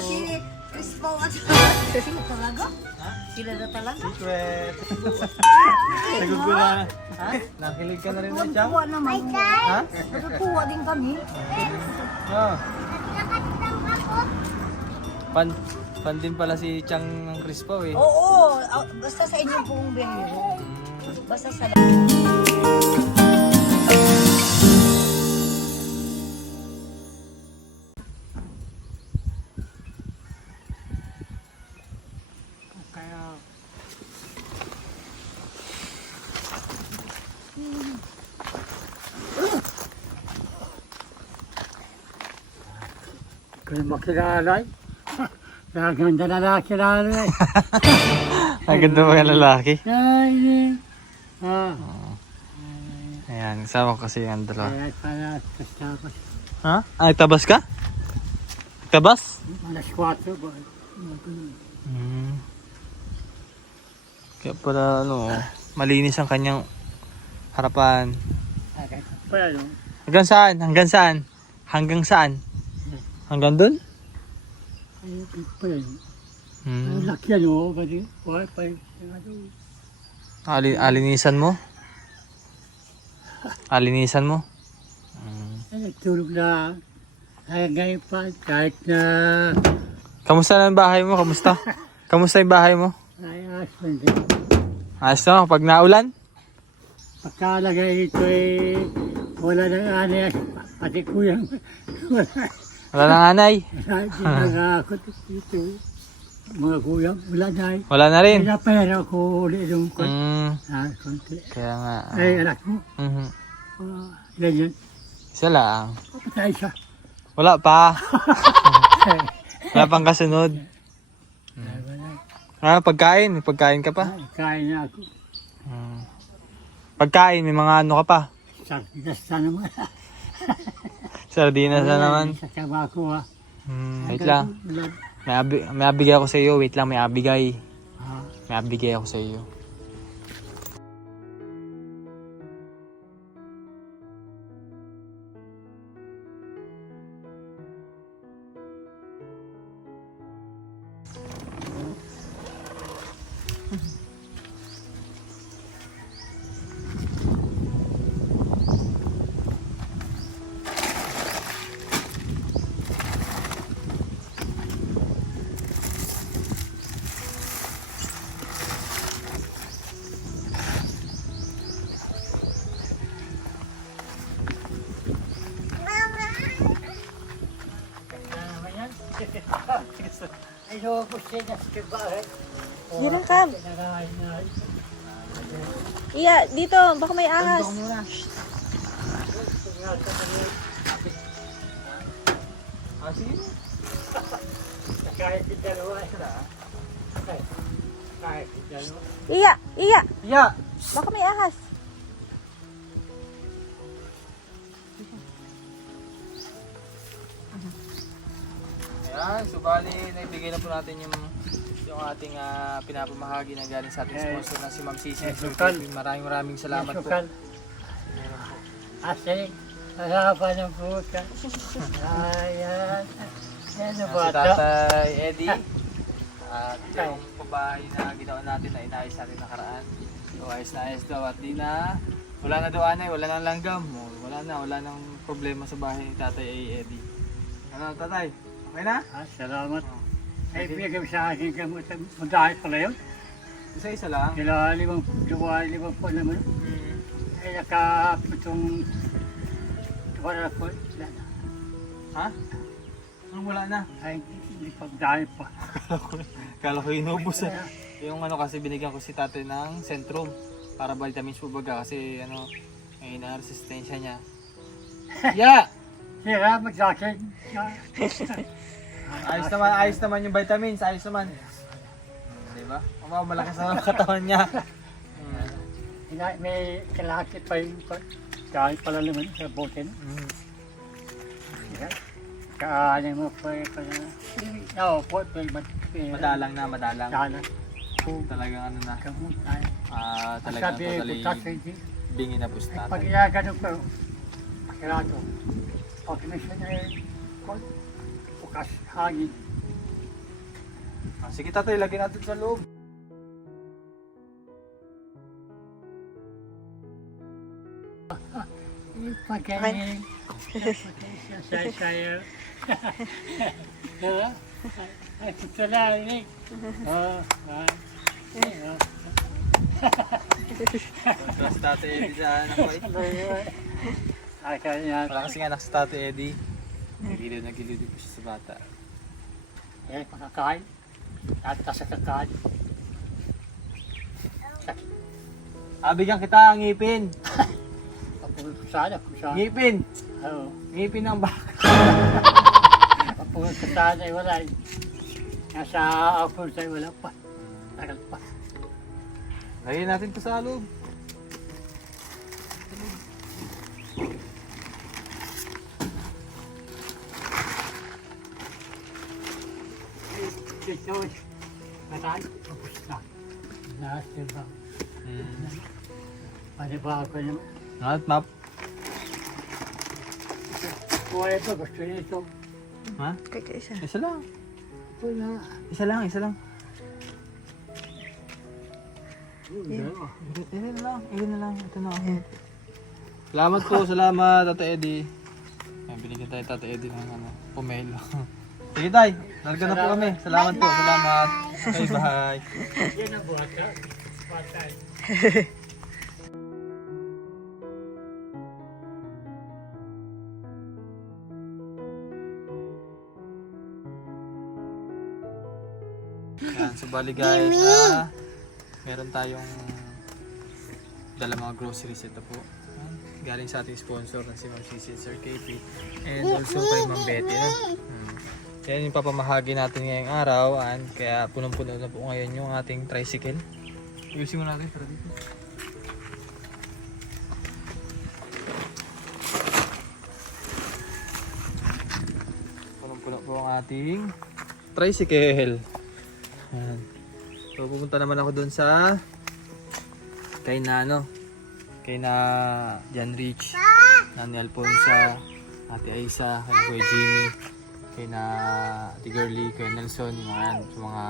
si Crispo at sila talaga? Sila na talaga? Secret. Sagot ko na. Ha? Nakilig ka na rin na siya? Nagkuha naman. Ha? Nagkuha din kami. Oh. Pan din pala si Chang ng Crispo eh. Oo, basta sa inyo pong bihero. Basta sa... Kung makilala, ganda na nakilala. Ang ganda mga lalaki. Ay, Ayan, kasama ko kasi ang dalawa. kaya pala tapos Ha? Ay, tabas ka? Tabas? alas 4 ba? Kaya pala malinis ang kanyang harapan. Pala no? Hanggang saan? Hanggang saan? Hanggang saan? Hanggang dun? Ay, pala no? Ang laki ano, pati, Alinisan mo? Alinisan mo? ay, nagtulog na, ay, ngayon pa, kahit na, Kamusta na ang bahay mo? Kamusta? Kamusta yung bahay mo? ay, asman din. Ayos na pag naulan? Pagkalagay ito eh, wala nang anay, pati kuyang, Wala nang anay? hindi nangakot dito. Mga kuyang, wala na eh. Wala na rin? Pinapayara ko ulit yung konti. Kaya nga. Ay, anak mo, Mhm. ganyan. Isa lang. Patay siya. Wala pa. Wala pang kasunod. Pagkain. Pagkain ka pa. Ay, kain na ako. Pagkain, may mga ano ka pa. Sardinas na naman. Sardinas na naman. Sa taba ko ha. Wait lang. May abigay ako sa iyo. Wait lang, may abigay. May abigay ako sa iyo. Ay, no, po siya na sa bahay. Dito kam. Iya, dito. Baka may ahas. Sige. Kahit yung dalawa. Kahit yung dalawa. Iya, iya. Yeah. Baka may ahas. Ayan, so bali, naibigay na po natin yung ating pinapamahagi na galing sa ating sponsor na si Ma'am Sisi. So, maraming salamat po. Asing, harapan ng puta. Ayan. Yan Si ang bata. Tatay Eddie. At yung pabahay na ginawa natin na inayos natin nakaraan. So ayos na ayos daw at di na, wala na daw anay, wala nang langgam. Wala nang problema sa bahay ni Tatay Eddie. Ano tatay? Okay na? Salamat. Ay, bigyan sa akin ka magdahil pala yun. Isa-isa lang. Sila limang po naman. Ay, nakapitong wala po. Ha? Anong wala na? Ay, hindi pagdahil pa. Kala ko inubos eh. Yung kasi binigyan ko si tatay ng Centrum para vitamins po baga kasi may resistensya niya. Yeah! Sira, magsakin. Ayos naman yung vitamins, ayos naman. Diba? Malakas naman ang katawan niya. May kalakit pa yung dahil pala naman sa bote. Kaanin mo pa yung pala. Oo po, Madalang na. Dalang. Talagang na. Kamot tayo. Talagang Sabi totally ko, tatay, bingi na po si pag tatay. ginagano ko, pakirato. Pag may siya na bukas hangin, Sige tatay, lagyan natin sa loob. Pagkain. Saya. Diba? Ay, ito lang, Nick. Tapos Tatay Eddie sa anak ko Wala kasing anak sa Tatay Eddie. Gilid na gilid po siya sa bata. Eh, makakain. At sa kakain. Bigyan kita ang ngipin. Sana. Ngipin! Oo. Ngipin ng baka. Pagpunod sa sana ay wala. Nasa apple sa'yo wala pa. Tagal pa. Lagyan natin to sa loob. Ito. Mataal. Tapos na. Nasa ba? Ano ba ako naman? At map. Kung ano ito, gusto niya ito. Ha? Kaya isa. Isa lang. Wala. Isa lang, isa lang. Dalawa. Ilan na lang. Ito na. Salamat po, salamat Tata Eddie. Ay, binigyan tayo Tata Eddie ng pomelo. Sige tay, narga na po kami. Salamat po, salamat. Bye bye. Yan ang buhat ha. Patay. Yan, so bali guys, meron tayong dala mga groceries ito po. Galing sa ating sponsor na si Ma'am Sisi, Sir KP. And also kay Ma'am Betty. No? Yan yung papamahagi natin ngayong araw. Kaya punong-puno na po ngayon yung ating tricycle. Ayusin mo natin para dito. Punong-puno po ang ating tricycle. Yan. So pupunta naman ako dun sa kay Nano, kay na Jan Rich, Nani Alfonsa, Ate Aisa, kay Kuya Jimmy, kay na Ate Girlie, kay Nelson, yung mga yan, yung mga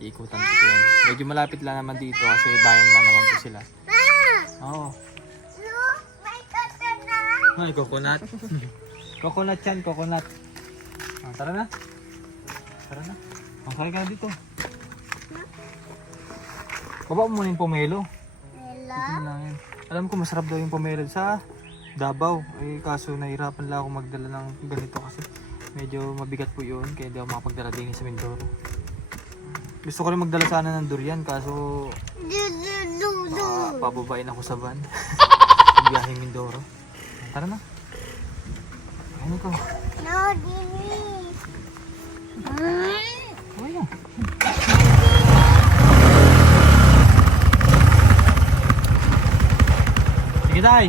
iikutan ko yan. Medyo malapit lang naman dito kasi bayan lang naman po sila. Oo. Ay, coconut. Coconut yan, coconut. Tara na. Tara na. Kaya ka na dito. Baba mo muna yung pomelo. Ito lang yan. Alam ko masarap daw yung pomelo sa Davao. Eh kaso nahirapan lang ako magdala ng ganito kasi medyo mabigat po yun. Kaya hindi ako makapagdala din sa Mindoro. Gusto ko rin magdala sana ng durian kaso pababain ako sa van. Sa biyaheng Mindoro. Tara na. Ano ko? No, Dini. Oh yeah. Sige tay.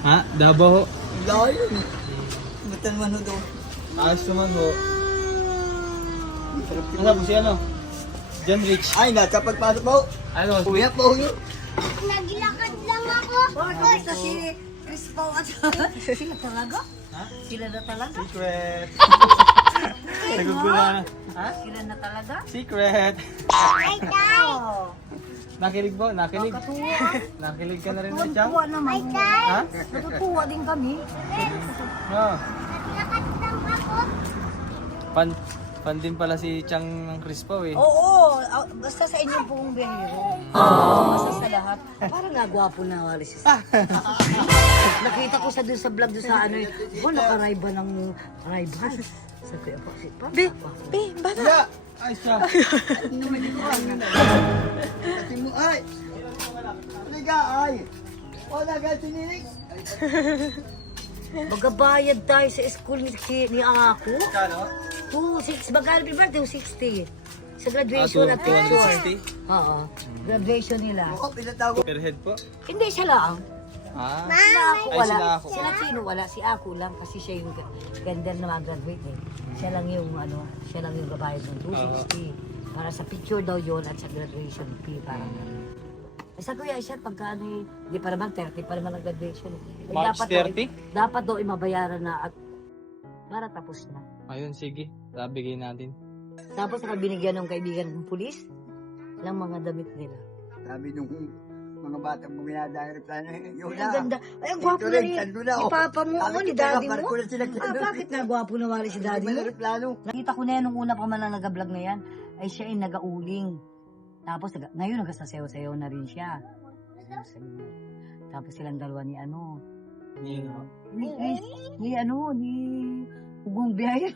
Ha? Davao? Layo. Butan man ho doon. Ayos naman ho. Ano po si ano? John Rich. Ay, nasa pagpasok po. Ano? Kuya po yun. Naglakad lang ako. Kamusta si Chris Paul at sila talaga? Ha? Sila na talaga? Secret. Nagugula na. Ha? Sila na talaga? Secret. Oh, Nakilig po? Nakilig? katuwa. Nakilig ka na rin sa Chang? Katuwa naman. Ha? Natutuwa din kami. No. Pan din pala si Chang ng Chris Pao eh. Oo, basta sa inyong pong bihero. Basta sa lahat. Parang nagwapo na wala siya. Nakita ko sa dun sa vlog dun sa ano yun. Nakarayba ng rayban. Sabi ako, si Papa. Be, bata. Ya. Ay siya. Ati mo ay. Liga ay. Wala ka sinilig. Magabayad tayo sa school ni ako. Kano? 260, magkano pa ba? 260. Sa graduation at picture. 260 Oo. Graduation nila. Oo, pinatawag. per head po. Hindi siya lang. Ah, Sila ako Ay, wala. sila ako. Sila Chino wala. Si ako lang kasi siya yung ganda na mag-graduate eh. Siya lang yung siya lang yung babayad ng 260. Para sa picture daw yun at sa graduation fee. Parang ganun. Eh sa Kuya Ishat, pagka di pa naman 30 pa naman ang graduation. Eh, March dapat 30? dapat daw imabayaran na at para tapos na. Ayun, sige. Sabigay natin. Tapos saka binigyan ng kaibigan ng pulis ng mga damit nila. Sabi nung mga batang buminadahir plano, yun Ang na. ganda. Ay, ang gwapo na rin. Ito na, Si oh. Papa mo, ni Daddy mo. Barko na sila. Bakit na gwapo na wali si Daddy mo? Plano. Nakita ko na yan nung una pa man na nag-vlog na yan, ay siya ay nag-auling. Tapos ngayon nagsasayaw-sayaw na rin siya. Tapos silang dalawa ni ni Ugong Biyaya.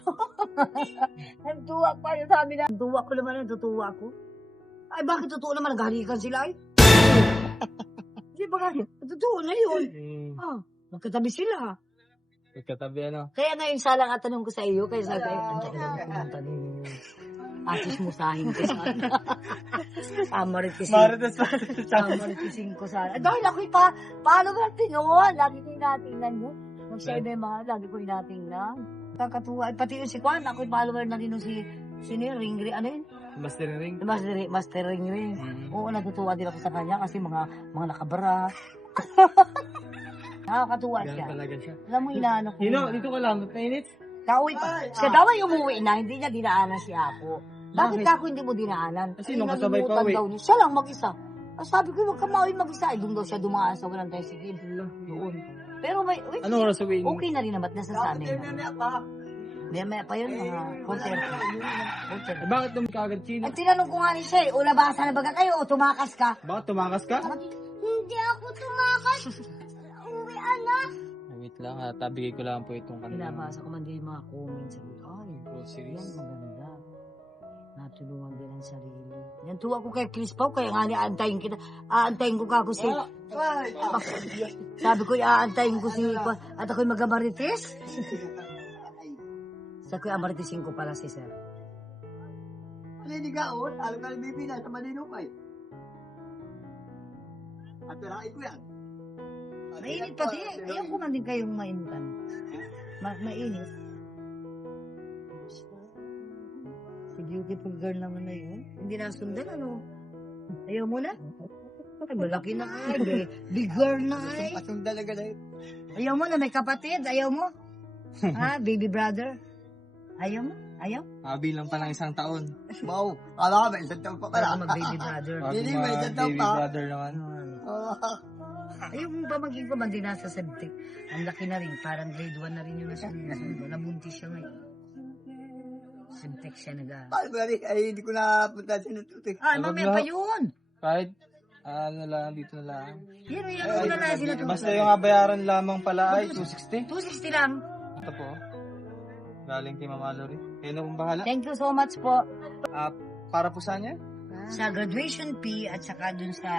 Nagtuwa pa yun sabi na. Tuwa ko naman, natutuwa ko. Ay bakit totoo naman, naghalikan sila ay? Di ba ganyan? Totoo na yun. Magkatabi sila. Magkatabi ano? Kaya ngayon salang at tanong ko sa iyo, kaya sabi ko, ang tagal na pumunta ninyo. Atis musahin ko sana. Maritisin ko sana. Dahil ako'y paano ba tinuon? Lagi ko inatingnan yun. Nag-share na yung mga, lagi ko inatingnan. Kakatuwa. Pati yung si Kwan, ako'y follower na rin yung si Ringri, ano yun? Master ring? Master Ringri. Oo, natutuwa din ako sa kanya kasi mga nakabara. Nakakatuwa siya. Ganun talaga siya. Alam mo, inaano ko. Dito ka lang, 2 minutes? Kauwi pa. Siya daw ay umuwi na, hindi niya dinaanan si Ako. Bakit ako hindi mo dinaanan? Kasi nung kasabay pa uwi. Daw niya. Siya lang mag-isa. Sabi ko, huwag ka mauwi mag-isa. Ay, doon daw siya dumaan sa walang tayo sige. Doon. Pero may, Anong oras uwi? okay na rin naman, nasasanay na. Maya pa yun, mga concert. Bakit nung kagad Chino? At tinanong ko nga ni siya, ulabasan na baga kayo o tumakas ka? Bakit tumakas ka? Hindi ako tumakas. Uwi, anak. Wait lang ha, tabigay ko lang po itong kanila. Pinabasa ko man din yung mga comments. Sabi ko, ay, Groceries. yan maganda. Natulungan din ang sarili. Yan tuwa ko kay Chris Pao, kaya nga aantayin kita. Aantayin ko kako si... Sabi ko, aantayin ko si... At ako'y mag-amarites. Sabi ko, amaritisin ko pala si Sir. Naligaon, alam ka bibi na sa Malinukay. At tirain ko yan. Mainit pati. Ayaw ko man din kayong mainitan. Mainit. Si beautiful girl naman na yun. Hindi na sundan, ano? Ayaw mo na? Ay, malaki na ay. Big girl na ay. Pasong dalaga na yun. Ayaw mo na, may kapatid. Ayaw mo? Ha? Baby brother? Ayaw mo? Ayaw? Bilang pa ng 1 taon. Wow, kala ka ba isang taon pa pala? Para mag-baby brother. Hindi, may isang taon Baby pa. brother naman. Ayaw mo ba maging ko man din nasa septic? Ang laki na rin. Parang grade 1 na rin yung nasundo. Nabuntis siya ngayon. Septic siya Paano ba rin? Ay, hindi ko napunta sa natutik. mamaya pa yun. Kahit ano lang, dito na lang. Yan, yan na lang sila Basta yung bayaran lamang pala ay 260. 260 lang. Ito po. Galing kay Mama Lori. Kayo na pong bahala. Thank you so much po. Para po saan niya? Sa graduation fee at saka dun sa...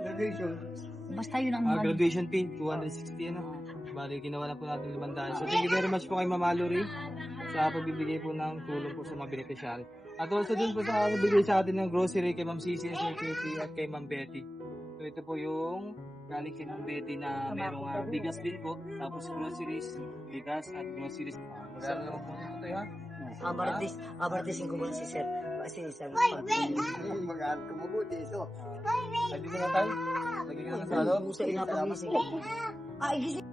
Graduation. Basta yun ang Graduation fee, 260 ano. Bali, ginawa na po natin 500. So thank you very much po kay Mama Lori sa pagbibigay po ng tulong po sa mga beneficiary. At also dun po sa nagbigay sa atin ng grocery kay Ma'am Cici, Security at kay Ma'am Betty. So ito po yung galing kay Ma'am Betty na merong bigas din po. Tapos groceries, bigas at groceries. Magkano naman po ito ha? Amartisin ko muna si Sir. Kasi isang Mag-aaral ko mabuti. So, Ay, dito na tayo. Lagi ka na sa loob. Sa inapagising. Igising.